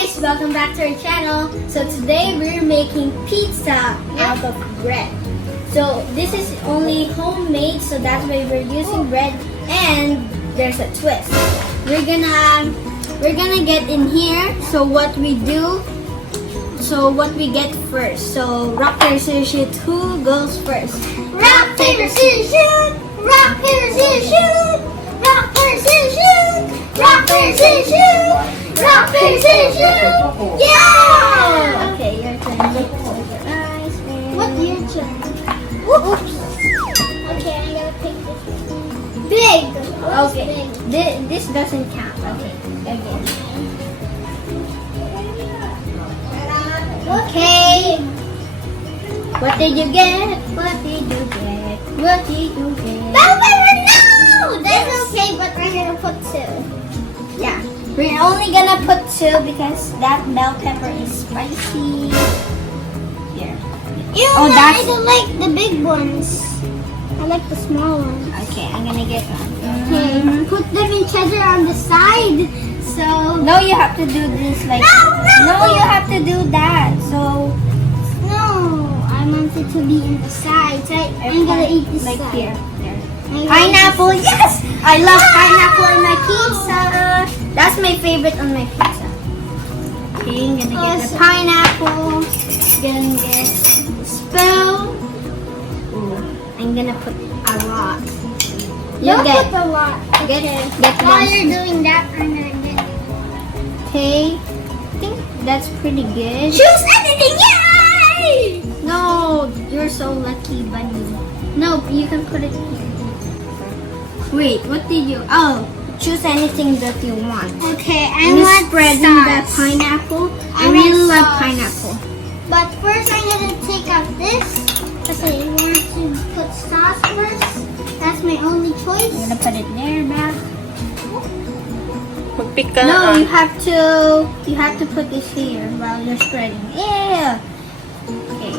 guys, welcome back to our channel. So today we're making pizza out of bread. So this is only homemade, so that's why we're using bread, and there's a twist. We're gonna get in here. So what we get first. So rock, paper, scissors, shoot. Who goes first? Rock, paper, scissors, shoot. Rock, paper, scissors, shoot. Rock, paper, scissors, shoot. Rock, paper, scissors, shoot. Rock, paper, scissors, shoot. Yeah! Okay, your turn. Close your eyes. What's your turn? Oops. Okay, I'm gonna pick this one. Big. Okay. Big. This doesn't count. Okay. Again. Okay. What did you get? What did you get? What did you get? Bell pepper, no! That's okay, but we're gonna put 2. Yeah. We're only gonna put 2 because that bell pepper is spicy. Here. Ew, oh, I don't like the big ones. I like the small ones. Okay, I'm gonna get one. Okay. Put them in cheddar on the side. So no, you have to do this like no, you have to do that. So no, I want it to be in the sides. I'm gonna eat this like side. Here. There. Pineapple, yes! I love pineapple on my pizza. That's my favorite on my pizza. Okay, I'm gonna get the pineapple. Gonna get the spoon. Ooh, I'm gonna put a lot. You get put a lot. Get while you're doing that, I'm gonna get. Okay, I think that's pretty good. Choose anything, yay! No, you're so lucky, bunny. No, you can put it here. Wait, what did you? Oh, choose anything that you want. Okay, I want spreading the pineapple. I really love pineapple. But first, I'm gonna take out this because I want to put sauce first. That's my only choice. I'm gonna put it there, back. No, you have to put this here while you're spreading. Yeah. Okay.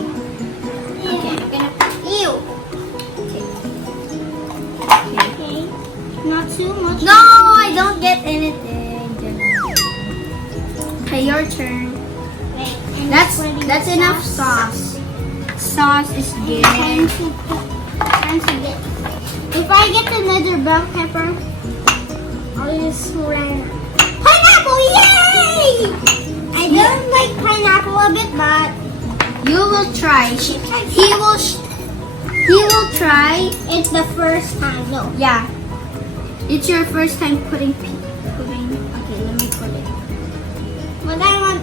Okay. I'm gonna put ew. Okay. Not too much. No, I don't get anything. Okay, your turn. Wait, that's enough sauce. Sauce is good. Time to get. If I get another bell pepper, I'll just run. Pineapple, yay! I don't like pineapple a bit, but you will try. He will try. It's the first time. No. Yeah. It's your first time putting. Okay, let me put it. But I want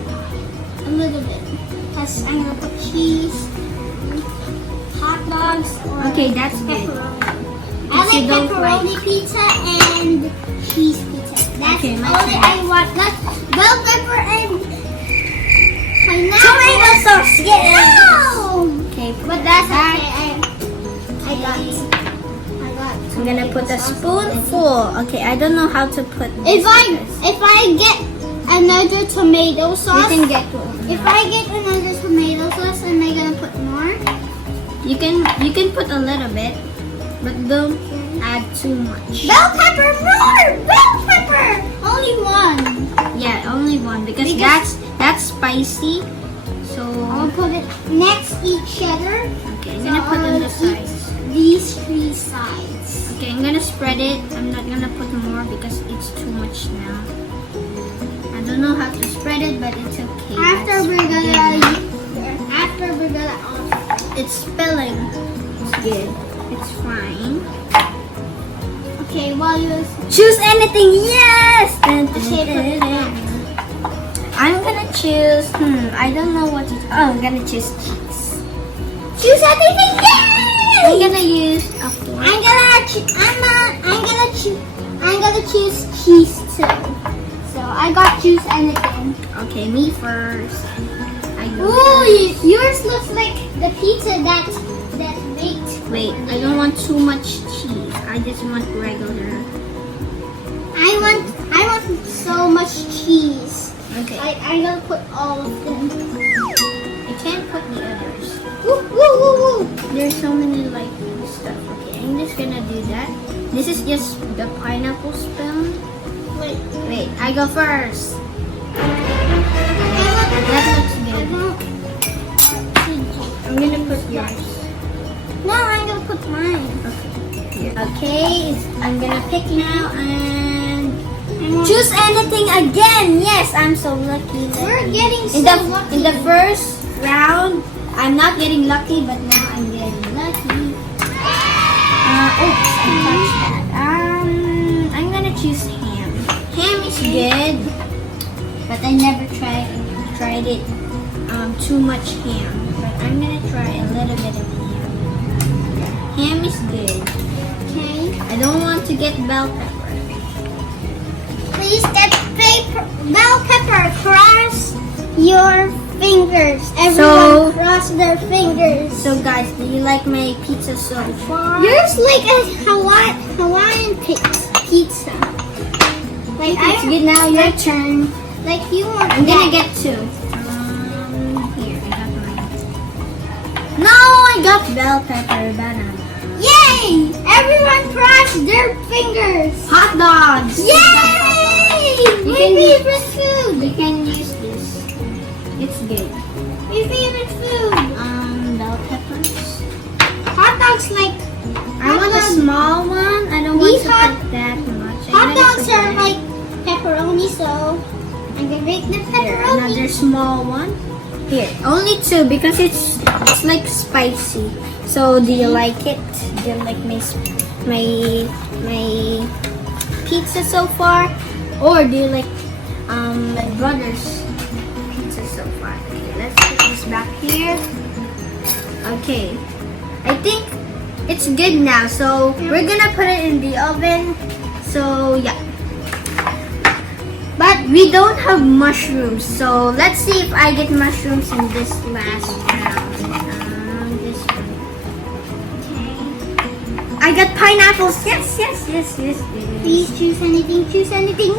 a little bit. Because I'm gonna put cheese, hot dogs, or okay, that's pepperoni. Good. I like pepperoni pizza and cheese pizza. That's okay, all I want. That's bell pepper and pineapple. Tomato sauce, yeah. No! Okay, but that's okay. I got. I'm gonna put a spoonful. Okay, I don't know how to put. If I get another tomato sauce, you can get one. If I get another tomato sauce, am I gonna put more? You can put a little bit, but don't add too much. Bell pepper, more! Bell pepper! Only one. Yeah, only one because that's spicy. So I'll put it next. Eat cheddar. Okay, I'm gonna put on the sides. These 3 sides. Okay, I'm gonna spread it. I'm not gonna put more because it's too much now. I don't know how to spread it, but it's okay. After we're gonna it's spilling. It's good. It's fine. Okay, while you choose anything, yes. I'm gonna choose. I don't know what to. Oh, I'm gonna choose cheese. Choose anything, yes. I'm gonna use a fork. I'm gonna choose cheese too. So I got choose anything. Okay, me first. Ooh, yours looks like the pizza that baked. Wait, I don't want too much cheese. I just want regular. I want so much cheese. Okay. I'm gonna put all of them. I can't put the others. Woo, woo, woo, woo. There's so many like stuff. Okay, I'm just gonna do that. This is just the pineapple spoon. Wait, I go first. That looks good. I'm gonna put yours. No, I'm gonna put mine. Okay, I'm gonna pick now and choose anything again. Yes, I'm so lucky. We're getting lucky. In the first round, I'm not getting lucky, but now I'm getting lucky. Oops, I touched that. I'm gonna choose ham. Ham is good, but I never tried it. Too much ham, but I'm gonna try a little bit of ham. Ham is good. Okay. I don't want to get bell pepper. Please get bell pepper. Cross your fingers. Everyone cross their fingers. So guys, do you like my pizza so far? Yours like a Hawaiian pizza. Like it's good now. Your turn. Like you want. I'm gonna get two. Here, I got mine. No, I got bell pepper banana. Yay! Everyone cross their fingers. Hot dogs. Yay! My favorite food. You can use this. It's good. My favorite food. Bell peppers. Hot dogs like. I want a small one. I don't want to put that much. Hot dogs are like pepperoni, so I'm gonna make the pepperoni. Here, another small one. Here, only two because it's like spicy. So do you like it? Do you like my pizza so far, or do you like my brother's pizza so far? Okay, let's put this back here. Okay, I think it's good now. So we're gonna put it in the oven. So yeah. But we don't have mushrooms, so let's see if I get mushrooms in this last round. This one. Okay. I got pineapples. Yes. Please choose anything.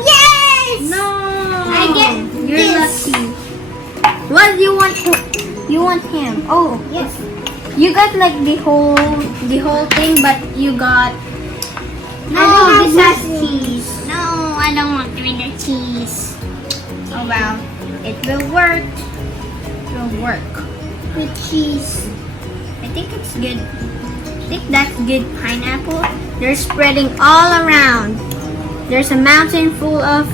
Yes! No! I get You're lucky. What do you want? You want ham? Oh, yes. You got like the whole thing, but you got. No, this has cheese. No, I don't want the cheese. Oh well, it will work. It will work with cheese. I think it's good. I think that's good pineapple. They're spreading all around. There's a mountain full of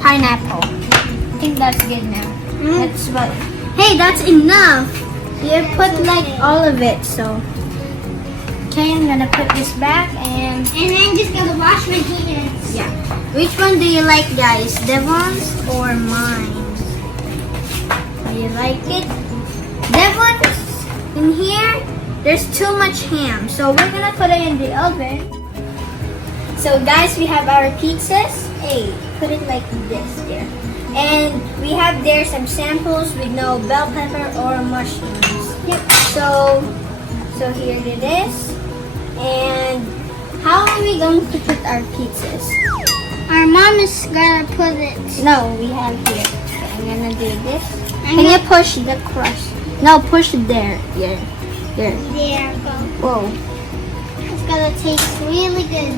pineapple. I think that's good now. That's what. Hey, that's enough. You put like all of it, so. Okay, I'm gonna put this back and I'm just gonna wash my hands. Yeah. Which one do you like, guys? Devon's or mine? Do you like it? Devon's in here. There's too much ham, so we're gonna put it in the oven. So, guys, we have our pizzas. Hey, put it like this there. And we have there some samples with no bell pepper or mushrooms. Yep. So here it is. And how are we going to put our pizzas? Our mom is gonna put it. No, we have here. So I'm gonna do this. Can you push the crust? No, push there. There. There. There. Go. Whoa. It's gonna taste really good.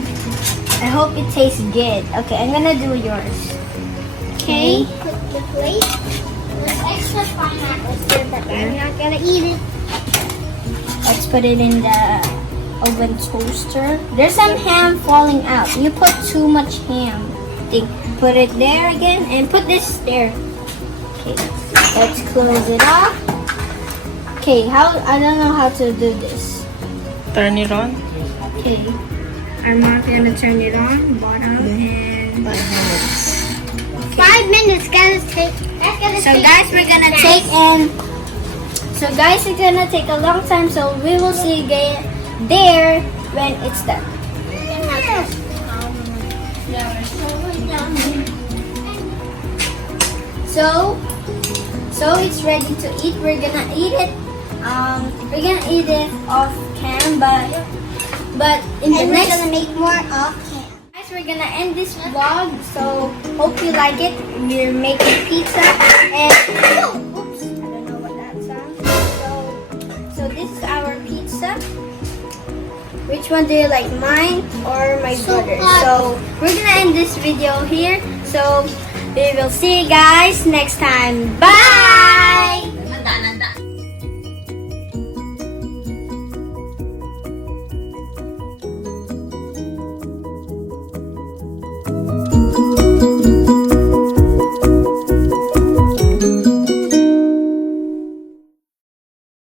I hope it tastes good. Okay, I'm gonna do yours. Okay. Put the plate. There's extra pineapples here, but I'm not gonna eat it. Let's put it in the oven toaster. There's some ham falling out. You put too much ham. Put it there again and put this there. Okay, let's close it off. Okay, I don't know how to do this. Turn it on. Okay, our mom's gonna turn it on, bottom, and 5 minutes. Guys, we're gonna take and. So guys, it's gonna take a long time, so we will see there when it's done. So it's ready to eat. We're gonna eat it. We're gonna eat it off cam, but in the next. We're gonna make more off cam. Guys, we're gonna end this vlog. So hope you like it. We're making pizza and. Oops, I don't know what that sounds. So this is our pizza. Which one do you like, mine or my brother? So we're gonna end this video here. So We will see you guys next time. Bye! Nanda, nanda.